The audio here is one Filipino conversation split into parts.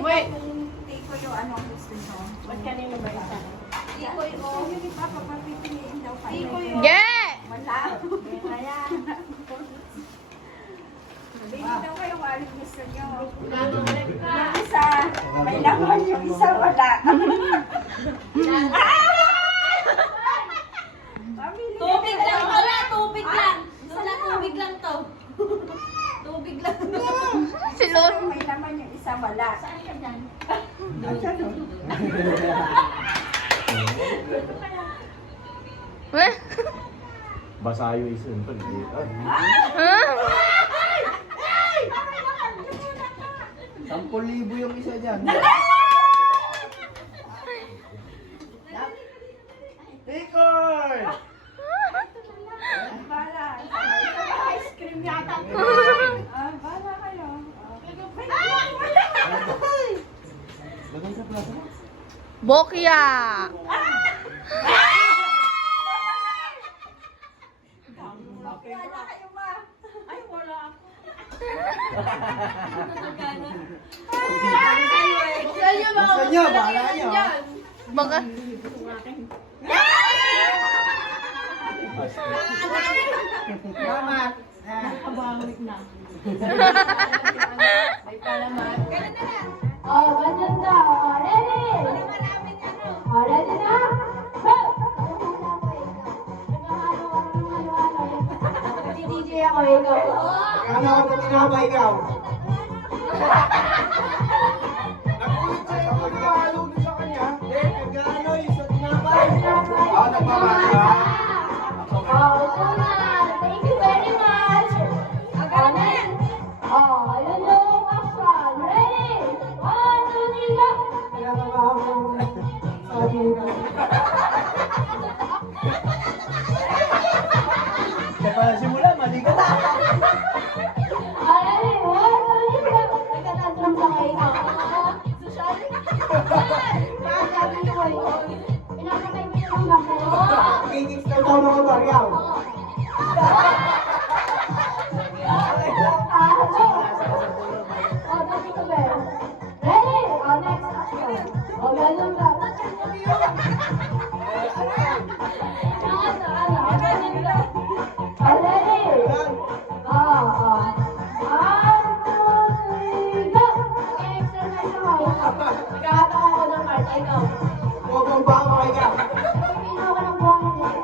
Wait. Tiko yung ano gusto nyo. Ba't kanino ba isa? Tiko yung yung iba papapipiliin daw kayo. Tiko yung Yeah! wala. Ayan. Bili daw kayo kung anong gusto nyo. Yung isa, may laman, yung isa wala. Tubig lang wala, tubig lang. Wala, tubig lang to. Tubig lang. Si Lord. May laman, yung isa wala. Saan ka dyan? Ayan o. Eh? Basa yung isa yun. Huh? 10,000 yung isa dyan. Tikoy! Bala. Ice cream yata. Bala kayo. Lagay sa plato mo. Bokya! Wala kayo ma. Ay, wala ako. Buksan niyo ba? Buksan niyo, bahala niyo. Baka... Mama. Oh, ganyan daw. Oh, ready? Oh, ready na? Go! DJ ako, ikaw. Ano ako na tinaba ikaw? Nakulit sa'yo kung nakahalo na sa kanya. Nag-ano yung sa tinabay. Ako nagmamahal. Oh, ito na. Thank you very much. Oh, yun yung action. Ready? 1, 2, 3, go! Kaya pala simula, mali ka na. Oh, ready? 1, 2, 3, go! Nagtatantrum sa kayo. Sorry? Pinapatay mo yung gamit. Kikix na daw ng motor, yaw. Oh, dati ko ba? Ready? Oh, next action. Oh, ganun lang. Oh, ready? Oh, oh. 1, 2, 3, go! Okay, exercise ako. Ikaw ako ng card. Ikaw. Bobong ba ako ikaw? Pipino ko ng buwan.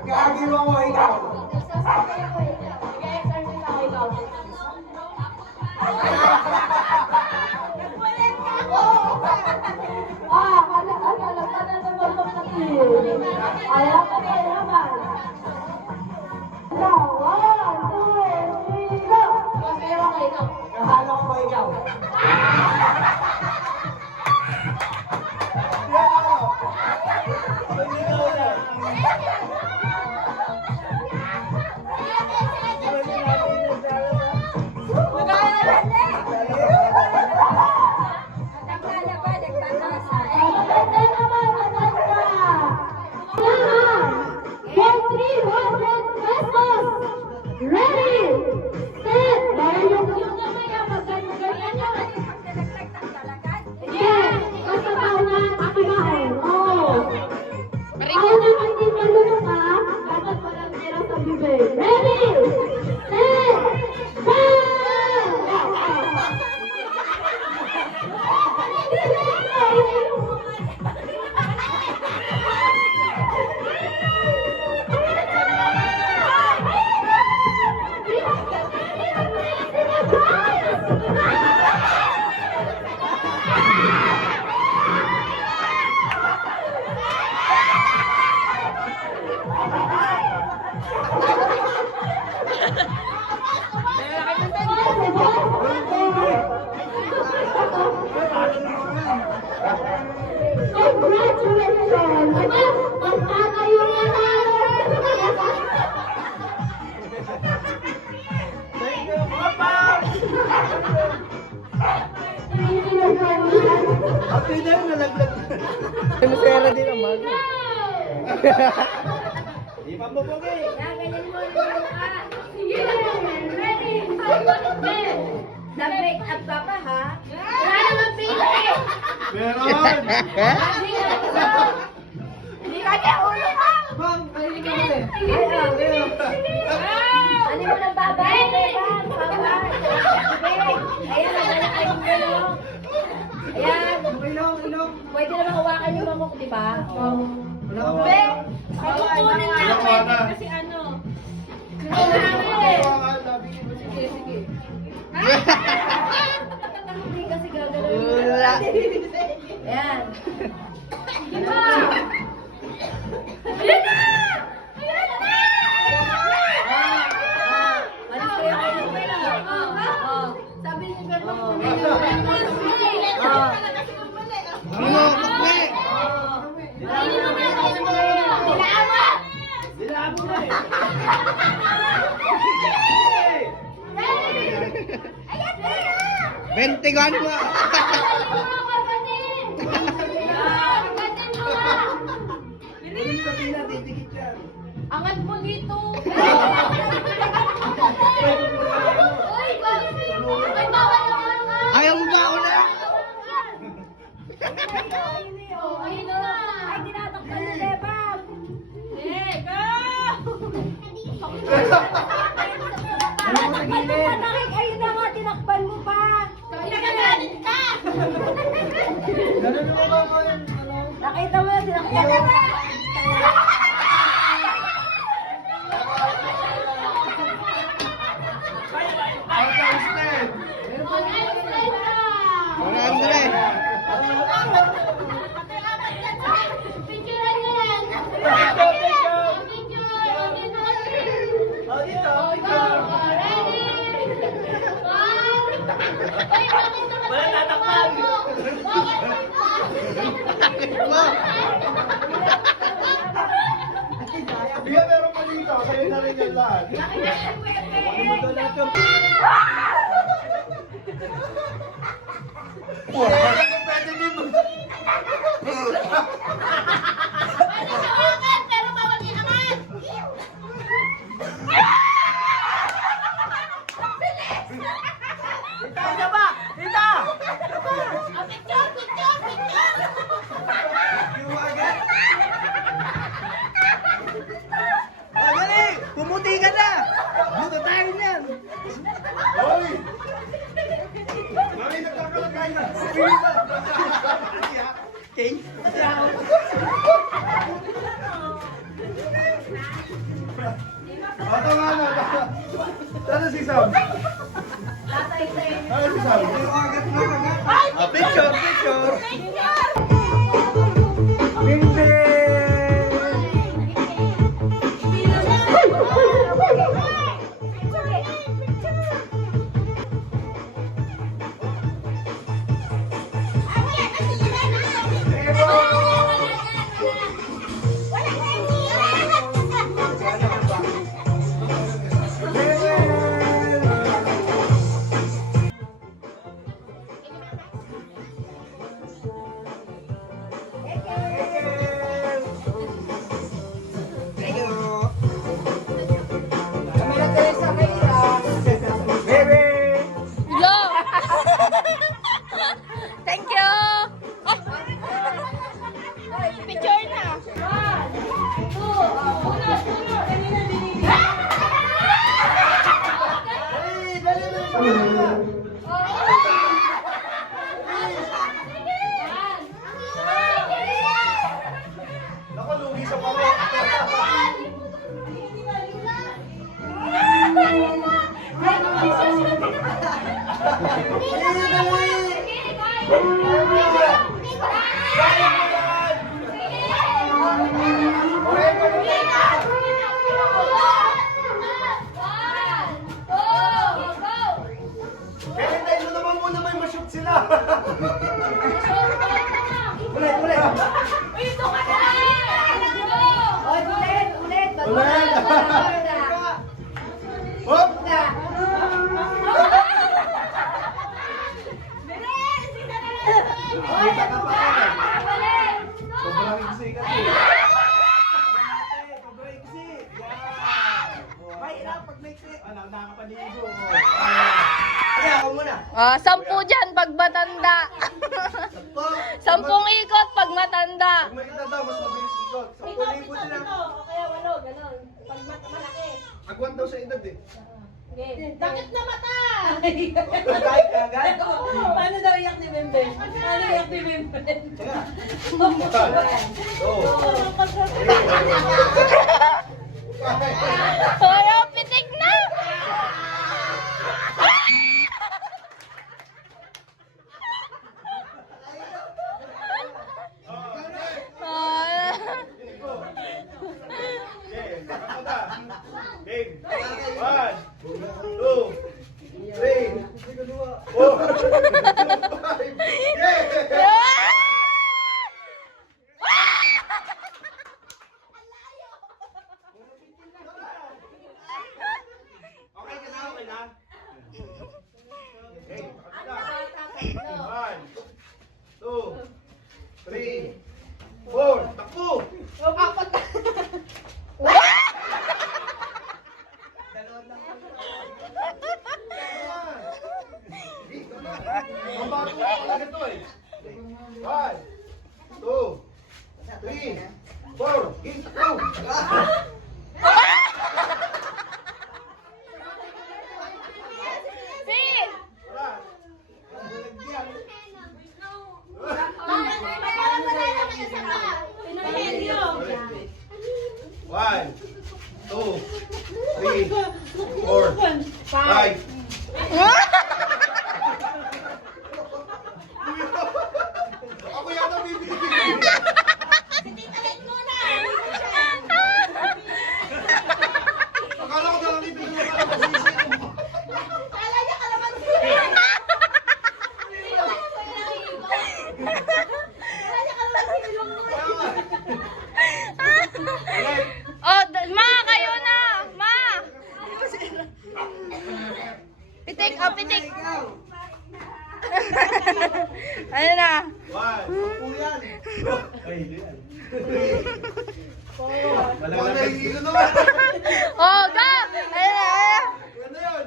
Mag-aagil ako ikaw. Ayaw ka na naman. Now, 1, 2, 3, go! Masaya ka ikaw. Nahalo ko ba ikaw? Pwede naman. Di pa mo pogi. Ganyan mo yung mukha. Sige, ready, na-break up ka pa, ha? Wala naman pili! Meron. Hindi ka niya ulo ka! Bang, ayun ka ulit. Ano mo ng babay? Babay! Ayan, naglalak kayo ng gano'n. Ayan. Ilong. Pwede naman hawakan yung mamok, di ba? Wala ka ba? Be! Ay, kukunin namin. Kasi ano? Sige, sige. Hindi kasi gagawin. Wala. Ayan. Diba? Ayan na! Ayan na! Alis kayo kayo ng pera. Sabi ni Pera mo. Dilabo na eh. Ayan na! 21 mo. Angat mo dito. Uy, ay bawal naman nga. Ayaw mo ba ako na? Ayun na. Ay, tinatakpan na, Lebang. Tinatakpan mo pa, Nakik. Ayun na nga, tinakpan mo pa. Pinagalit ka. Ganun mo ba ko yun? Nakita mo na, tinakpan mo pa. Wala mo rin. Picturean nyo yan. Biya, meron pa dito. Sa'yo na rin yung lahat. Ano mo doon lahat yung... Pwede din mo. Yung agad. Magaling! Pumuti ka na! Buto tayo niyan! Hoy! Mami, nagkakalagay na. Okay? Ito nga na. Sana si Sam. Sana si Sam. Picture! Picture! Yo! Thank you! Picture na! Nakalugi sa pako. Kaya tayo mo naman muna may ma-shoot sila. Ulit. Ulit. Hop! Sobrang iksi. Maiksi kasi. Ate, pabraiksi. Yan. Mahirap pag maiksi. Ano, nakapanigo. Kaya ako muna. 10 dyan pag matanda. 10 ikot pag matanda. Pag may edad daw, mas mabilis ikot. 10,000 sila. O kaya 8, ganon. Pag malaki. Agwan daw sa edad eh. Bakit na mata? Kahit kagad. Paano daw iyak ni Bemben? Paano iyak ni Bemben? Kaya. Wala, pitik na! Game. 1, 2, 3, 4, 5. Okay ka na, okay na. Okay, pakita. 1, 2, 3, 4. Takbo! Mabago na talaga to eh. 1, 2, 3, 4. Go! Wala. Lagyan. One, 2, 3, 4, 5. Ako yata bibigyan. Akala ko na lang bibigyan mo para masisi. Ma, kayo na! Ma! Pitik, pitik. Ano na? 1, Ay, Wala na hihilo naman. Oh, go! Ano na? Ano yun?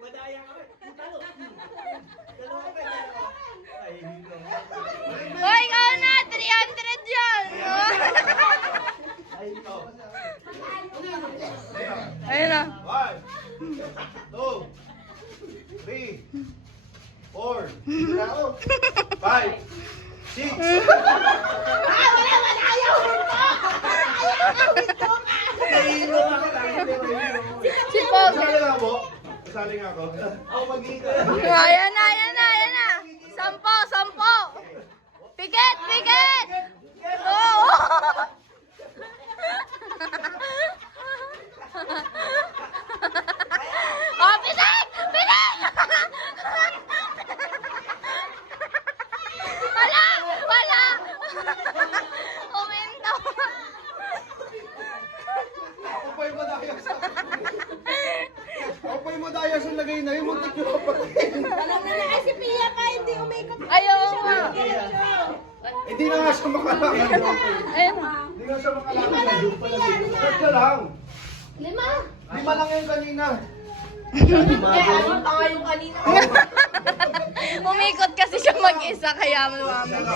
madaya kami. Talo. Dalawa pa, dalawa. Ay, hilo. Hoy, ikaw na! 300 yan! Ay, ito. Ayun na. 1, 2, 3, 4, 5, 6. Hilo ako. Si Pogi. Kasali nga po. Kasali nga ako. Ako mag-ika. Ayan na, ayan na, ayan na. 10. Pikit, pikit! Oo! Oh, pitik! Pitik! Wala! Wala! Uminto. Ako pa yung madayas. Ako pa yung madayas ang lagay na yun. Muntik ko pa. Alam na na si Pia pa, hindi umikot. Ayaw nga. Hindi na nga siya makalangan. Ayun na. Hindi nga siya makalangan. Ba't ka lang? 5. 5 lang yung kanina. Tanga yung kanina. Umikot kasi siya mag-isa kaya lumamig.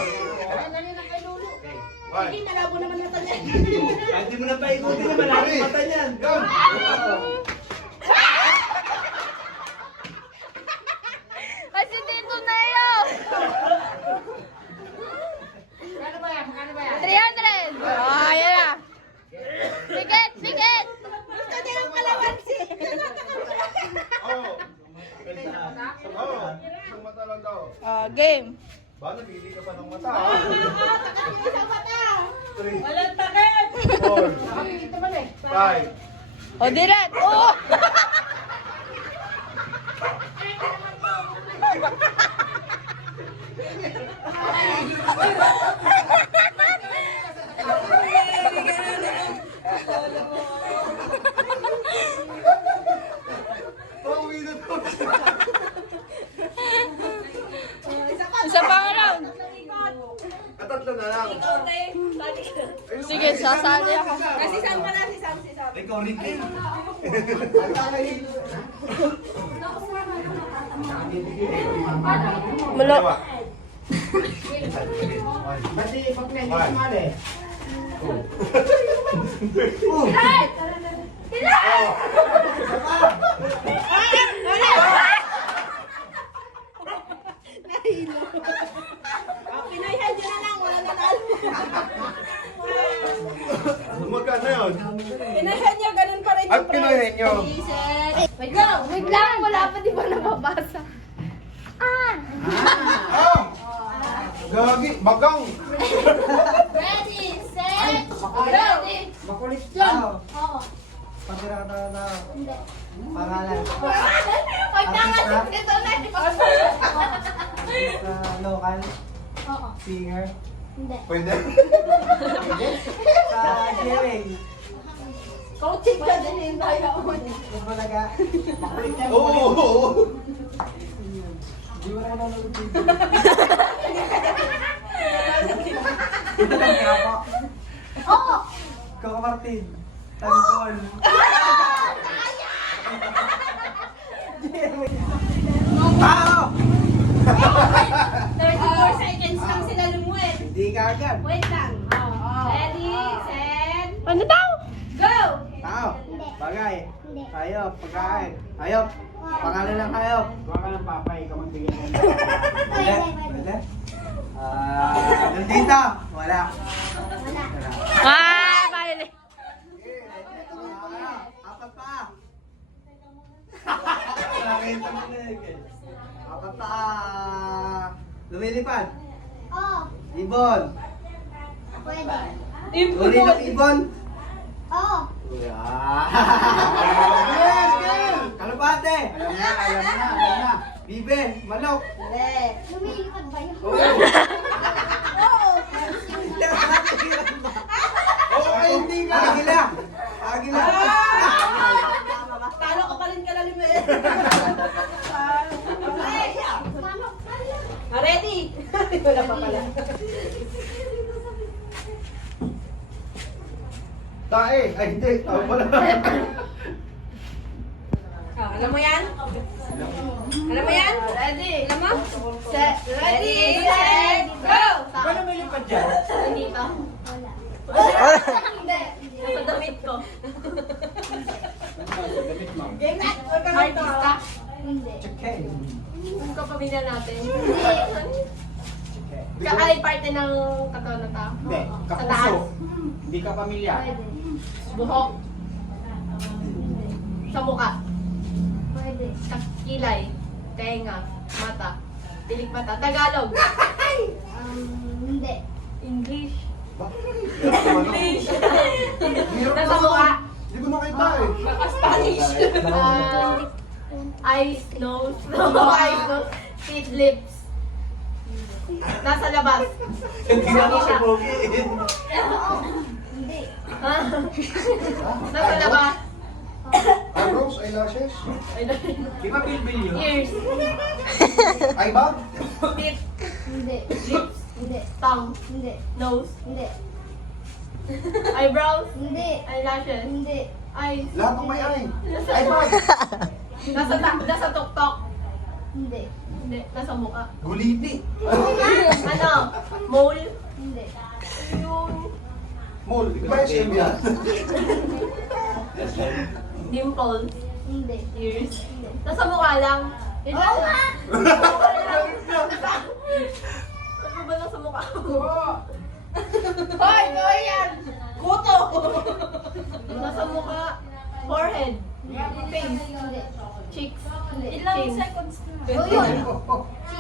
One. Nalabo naman na tanya. Hindi mo na paikutin na malaki mata niyan. Yan. Kasi dito na yun. Ano ba yan? 300. Oh, ayan na. Pikit, pikit. Gusto din ang kalamansi. Oo. Oo. Isang mata lang daw. Game. Ba, nabili ka pa ng mata. Isang mata. 3, Walang takip. 4, Nakikita mo na eh. 5. O, diret. Oo. Pauwi na to. Isa pang round. tatlo na lang. Ikaw, te. Sali ka. Sige, sasali ako. Si Sam ka na, si Sam. Ikaw, Ricky. Mulo. Bati, pag na, hindi sumali. Pinayhan nyo na lang, wala nanalo. Magkano yun? Pinayhan nyo, ganun pa rin At kinuhin nyo. Wait lang. Wait lang, wala pa di ba nababasa? Ah! Gagi, bagang. Ready, set, ready. Makulit tao. Oo. Patira ka na Hindi. pangalan. Pag nangasip nito na, di ba? Sa local Oo. singer. Hindi. Pwede. Sa GMA. Coaching ka din yung tayo. Kung talaga. Makulit yan. Oo, oo, oo. Hindi mo na nanonood dito. Kaya po. Oo. Coco Martin. Tanggol. Tao! 34 seconds lang sila lumuwit. Hindi ka agad. Wait lang. Ready, set, Ano daw? go! Tao. Bagay. Hayop. Pagkain. Hayop. Pangalan ng hayop. Huwag ka ng papay, ikaw magbigay ng Pwede. Pwede. Nandito. Wala. Wala. Ah, pahili. Apat pa. Nakita mo na yun, guys. Apat pa. Lumilipad. Oo. Ibon. Pwede. Uri ng ibon. Oo. Yes, girl. Kalapate. alam na. Bibe. Manok. Lumilipad ba yun? Okay, hindi ka. Agila. Agila. Talo ka pa rin ka lalim eh. Manok. Ready? Wala pa pala. Tae. Ay, hindi. Tao pala. Alam mo yan? Alam mo yan? Ready? Alam mo? Set. Ready, set, go! Paano may lipad dyan? Dito. Wala. Hindi. Sa damit ko. Damit mo. Game na. Artista. Hindi. Chicken. Kung kapamilya natin. Hindi. Ay, parte ng katawan ng tao. Hindi, Sa taas. kapuso. Hindi ka pamilya. Pwede. Buhok. Sa mukha. Pwede. Sa kilay. Tenga. Mata. Tilik mata. Tagalog. Hindi. English. English. Nasa mukha. Hindi ko nakita eh. Naka-Spanish. Eyes, nose. Eyes, nose. Teeth, lips. Nasa labas. Hindi na ako si Pogi. Hindi. Ha? Nasa labas. Eyebrows, eyelashes. Di ba bilbil yun? Ears. Eye bag. Teeth. Hindi. Lips. Hindi. Tongue. Hindi. Nose. Hindi. Eyebrows. Hindi. Eyelashes. Hindi. Eyes. Lahat ng may eye. Eye bag. Nasa tuktok. Hindi. Hindi. Nasa mukha. Guliti. Ano? Mole. Hindi. Yung Mall. Iba yung SM yan. dimple. Hindi. Ears. Nasa mukha lang. Yun lang. Ano ba nasa mukha ko? Hoy! Hoy yan! Kuto! Nasa mukha. Forehead. Face. Hindi. Cheeks. Ilang seconds Oh, yun.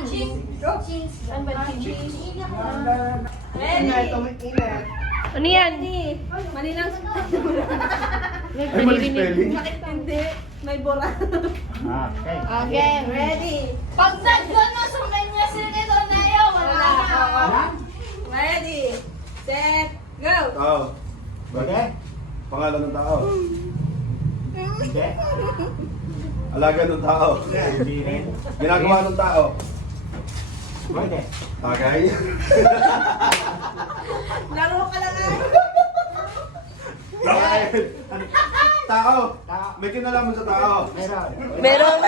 Cheeks. Cheese. Saan ba cheeks? Inay, tumikinay. Ano yan? Mali lang. May Ay, mali pinilinig. spelling. Bakit hindi? May bora. Okay. Okay. Ready? Pag nagano sa kanya sinito na yun, wala na. Ready? Set. Go! Tao. Pwede? Pangalan ng tao. Hindi. Alaga ng tao. Hindi rin. Ginagawa ng tao. Pwede. Tagay. May kinalaman sa tao. Meron. Meron.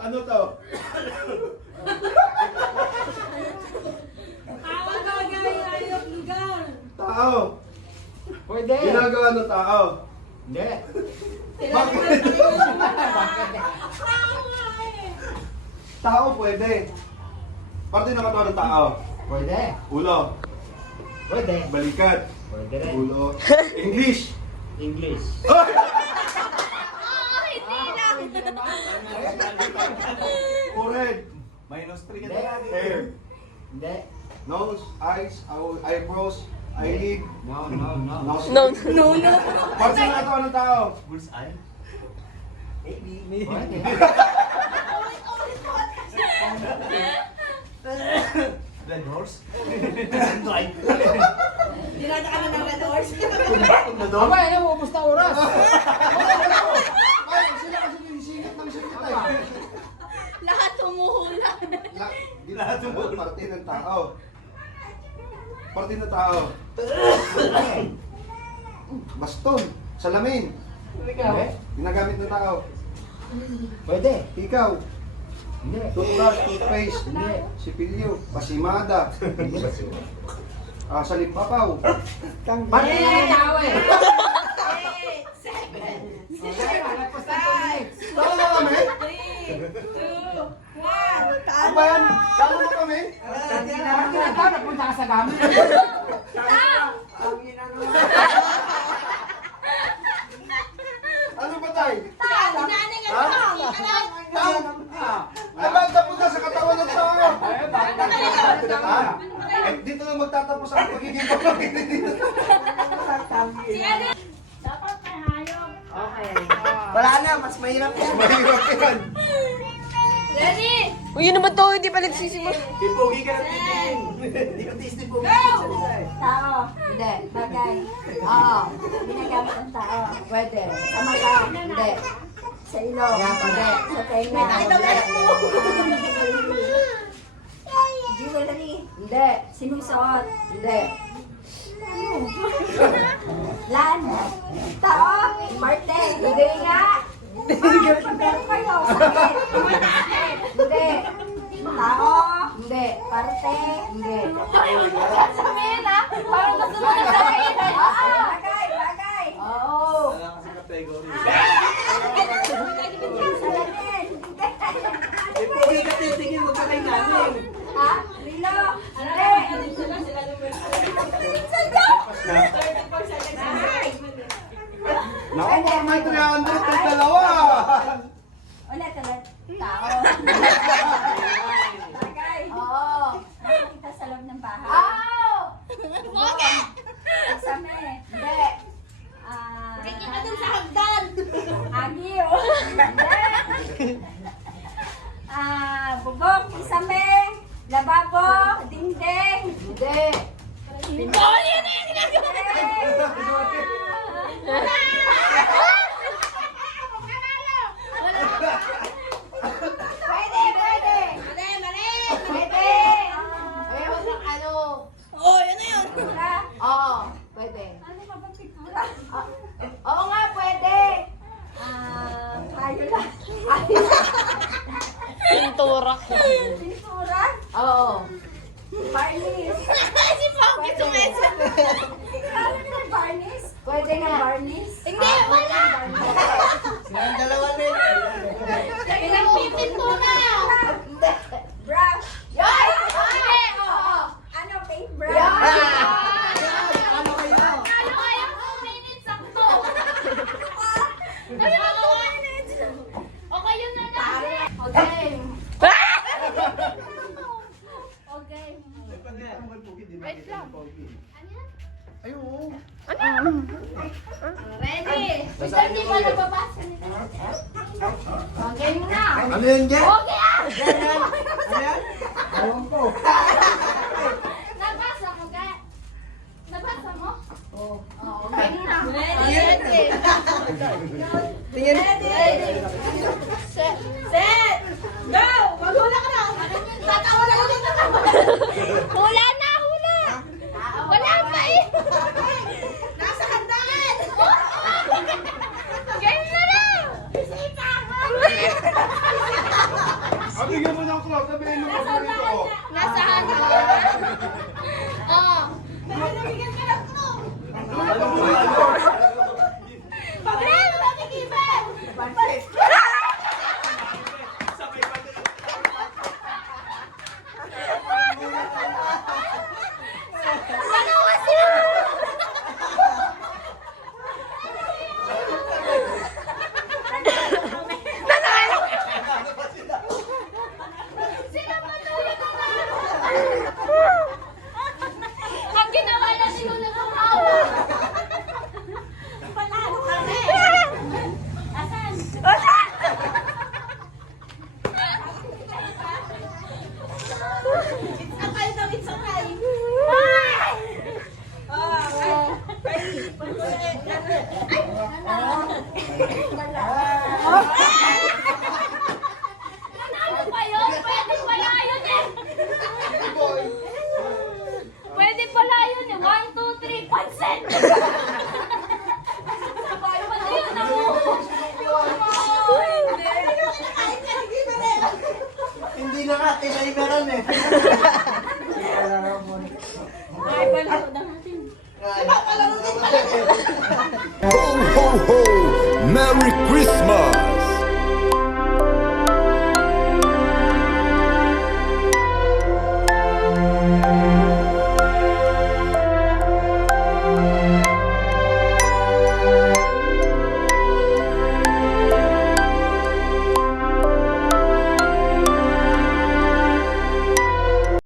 Ano to? Tao. Pwede. Ginagawa ng tao. Hindi. Bakit? Tao pwede. Parte ng katawan ng tao. Pwede. Ulo. Pwede. Balikat. Pwede rin. Ulo. English. English. Ay! Hindi na. Forehead. Minus 3 ka Hindi. na lang. Hair. Hindi. Nose. Eyes. Eyebrows. Eyelid. No. Nose. No. Parte ng katawan ng tao. Bullseye. Pwede. Red horse. Dinada ka na ng red horse. Aba, yan ang ubus na oras. Ay, sila kasi sinisingit ng singit eh. Lahat humuhula. Di lahat yung parte ng tao. Parte ng tao. Baston. Salamin. Hindi. Ginagamit ng tao. Pwede. Ikaw. Hindi. Toothbrush, toothpaste. Hindi. Sipilyo. Pasimada. Salimpapaw. Parte na ng tao eh. 8, 7, 6, Lagpas na 2 minutes. Tama na kami? 3, 2, 1. Ano ba yan? Tama na kami? Parte na tao, napunta ka sa gamit. Ano ba tayo? Nanay nga. Tao? Ay, ba't napunta sa katawan ng tao? Ha? Eh, dito na magtatapos ang pagiging pagiging dito. Dapat may hayop. Wala na, mas mahirap yan. Mahirap yan. Ready? Uy, yun naman to, hindi pa nagsisimula. Ipogi ka na titigin. Hindi ko tiis ni Pogi. Tao. Hindi. Bagay. Oo. Ginagamit ng tao. Pwede. Sa mata. Hindi. Sa ilong. Hindi. Sa tenga. Hindi. Jewelry. Hindi. Sinusuot. Hindi. Land. Tao. Parte. Hindi nga. Meron kayo. Sakit. Hindi. Tao. Hindi. Parte. Hindi. Sabihin ha? Parang gusto mo na sabihin. Bagay. Bagay. Oo. Wala kasi category. Salamin. Ipogi ka titigin, huwag ka kay namin. Ha? Rilo. Hindi. Naku, baka may 300 ng dalawa. Ulit. Tao. Bagay. Oo. Nakikita sa loob ng bahay. Kasame. Hindi. Kaya ka dun sa hagdan. Agiw. Hindi. Bubong. Kasame. Lababo. Dingding. Hindi. Oh, yan na yung ginagawa. Pwede. Mali. Pwede. Ayaw ng ano. Oh, yan na yun. Pintura. Oo, pwede. Ano ba bang pintura? Oo nga, pwede. Tayo lang. Pintura. Pintura. Oo. Varnish. Si Pogi sumesa. Alam mo yung varnish? Pwede nga. Varnish? Hindi, wala. Silang dalawa rin. Pinagpipin ko na. Brush. Yan! Hindi, oo. Ano, paintbrush? Ano kayo? Ano kaya 2 minutes sakto? Ano 2 minutes? Okay, yun na lang. Okay. Wait lang. Ayun. Ready? Basta hindi pa nababasa nila. Okay na. Ano yan, Jen? Okay ah! Ano yan? Ewan ko. Nabasa mo ka? Nabasa mo? Oo. Okay na. Ready? Ready? Set. Go! Maghula ka na. Tatawa na ulit. Hula na, hula. Wala Bigyan mo ng club, sabihin mo ko dito. Oh. Nasa ano? Oh. Nabigyan ka ng clue. Pabel, patikipan! Ano kasi? Sila patuloy na ang ginawa natin yung nakahawa. Panalo kami. Asan? Sakay daw, sakay. Nanalo pa yun? Pwede pala yun eh. Pwede pala yun eh. 1, 2, 3, pansin! Sabay pa na yun ako. Hindi na nga, tinaimeran eh. Ay, palaro na natin. Ho, ho, ho! Merry Christmas!